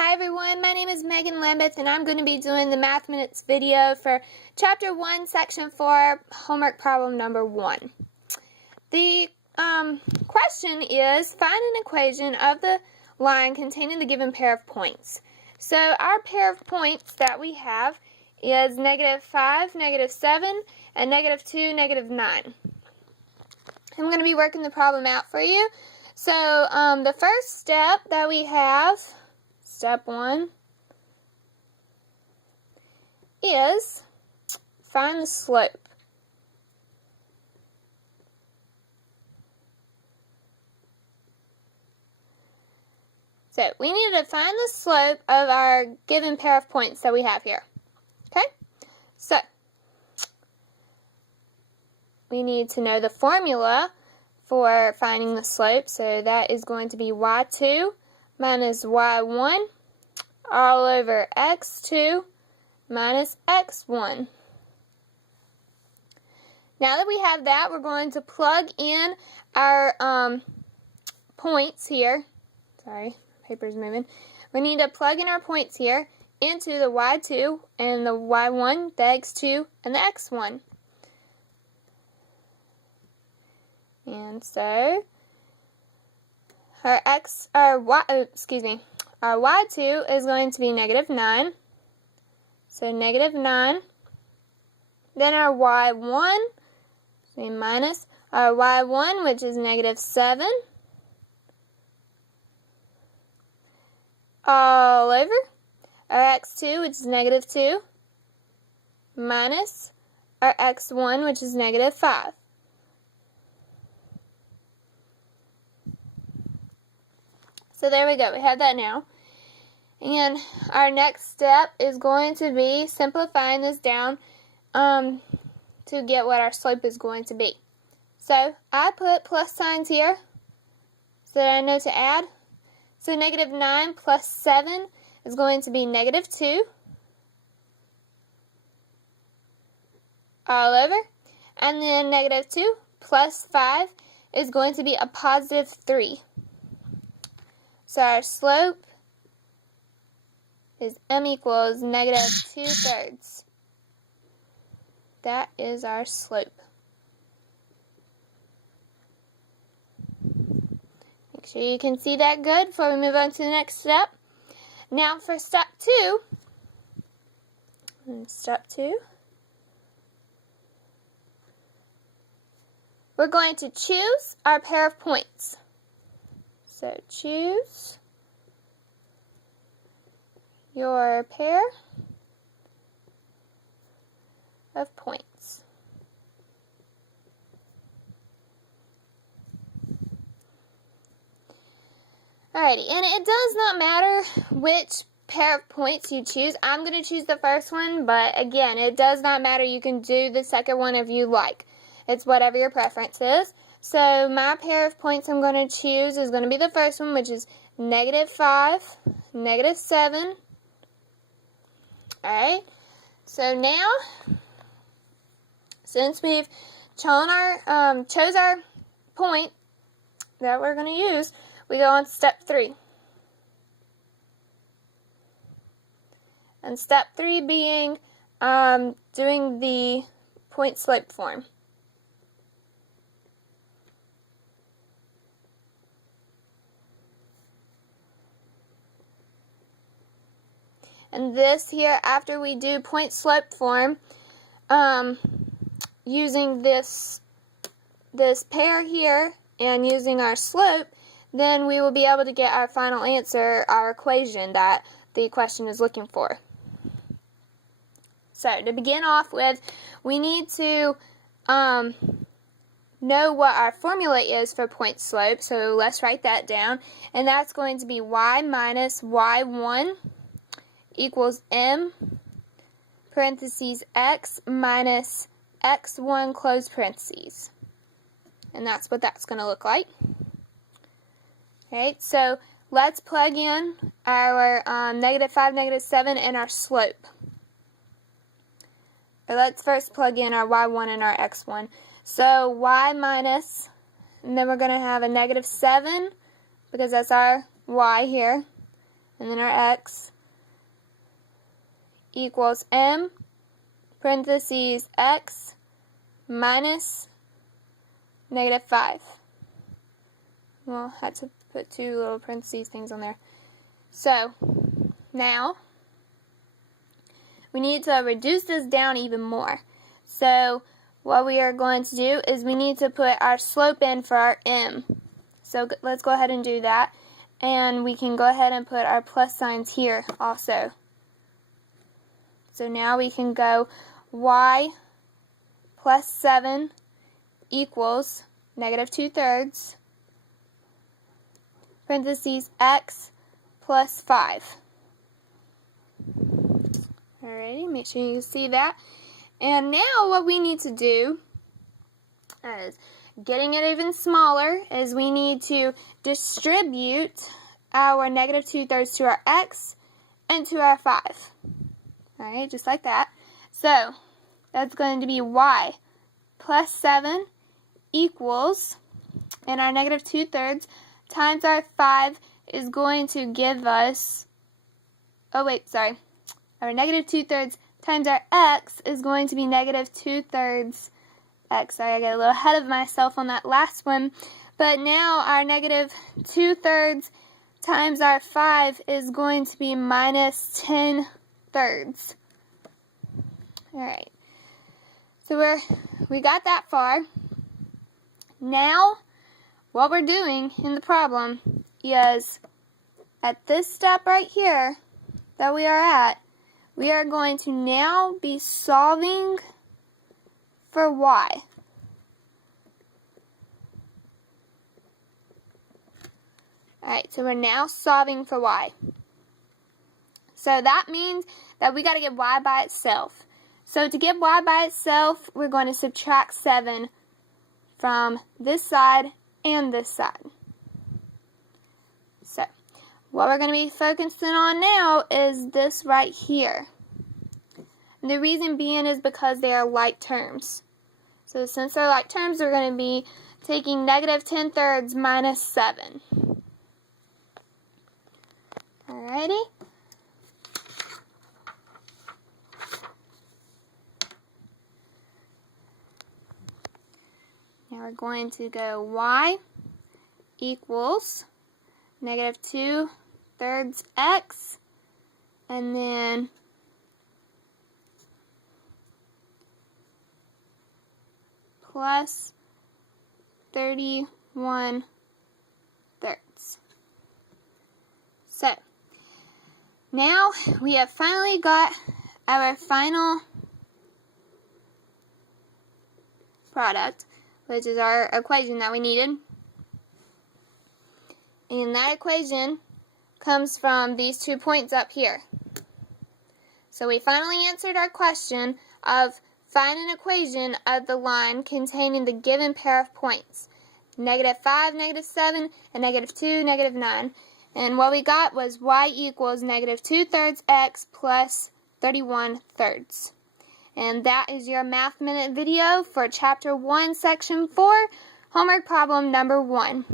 Hi everyone, my name is Megan Lambeth and I'm going to be doing the Math Minutes video for Chapter 1, Section 4, homework problem number 1. The question is, find an equation of the line containing the given pair of points. So our pair of points that we have is -5, -7, and -2, -9. I'm going to be working the problem out for you. So the first step that we have, step 1, is find the slope. So we need to find the slope of our given pair of points that we have here. Okay? So we need to know the formula for finding the slope. So that is going to be y2 minus y1 all over x2 minus x1. Now that we have that, we're going to plug in our points here. Sorry, paper's moving. We need to plug in our points here into the y2 and the y1, the x2, and the x1. And so our y2 is going to be -9. So -9. Then our y1, so minus our y1, which is -7, all over our x2, which is -2, minus our x1, which is -5. So there we go, we have that now. And our next step is going to be simplifying this down to get what our slope is going to be. So I put plus signs here so that I know to add. So -9 plus 7 is going to be -2 all over. And then -2 plus 5 is going to be a +3. So our slope is m equals -2/3. That is our slope. Make sure you can see that good before we move on to the next step. Now for step 2, we're going to choose our pair of points. So choose your pair of points. Alrighty, and it does not matter which pair of points you choose. I'm going to choose the first one, but again, it does not matter. You can do the second one if you like. It's whatever your preference is. So my pair of points I'm going to choose is going to be the first one, which is -5, -7. Alright, so now, since we've chose our point that we're going to use, we go on to step 3. And step 3 being doing the point slope form. And this here, after we do point slope form, using this pair here and using our slope, then we will be able to get our final answer, our equation that the question is looking for. So to begin off with, we need to know what our formula is for point slope. So let's write that down. And that's going to be y minus y1 equals m parentheses x minus x1 close parentheses. And that's what that's going to look like. Okay, so let's plug in our -5, -7 and our slope. Or let's first plug in our y1 and our x1. So y minus, and then we're going to have a -7 because that's our y here. and then our x equals m parentheses x minus -5. Well, I had to put two little parentheses things on there. So, now, we need to reduce this down even more. So, what we are going to do is we need to put our slope in for our m. So, let's go ahead and do that. And we can go ahead and put our plus signs here also. So, now we can go y plus 7 equals -2/3 parentheses x plus 5. Alrighty, make sure you see that. And now what we need to do is, getting it even smaller, is we need to distribute our -2/3 to our x and to our 5. Alright, just like that. So, that's going to be y plus 7 equals, and our -2/3 times our 5 is going to give us, our -2/3 times our x is going to be -2/3 x. Sorry, I got a little ahead of myself on that last one. But now our -2/3 times our 5 is going to be -10/3. Alright. So we got that far. Now, what we're doing in the problem is, at this step right here that we are at, we are going to now be solving for y. Alright, so we're now solving for y. So that means that we got to get y by itself. So to get y by itself, we're going to subtract 7 from this side and this side. So, what we're going to be focusing on now is this right here. And the reason being is because they are like terms. So since they're like terms, we're going to be taking -10/3 minus 7. Alrighty. Now we're going to go y equals -2/3 x, and then plus 31/3. So, now we have finally got our final product, which is our equation that we needed. And that equation comes from these 2 points up here. So we finally answered our question of find an equation of the line containing the given pair of points, -5, -7, and -2, -9. And what we got was y equals -2/3 x plus 31/3. And that is your Math Minute video for Chapter 1, Section 4, homework problem number 1.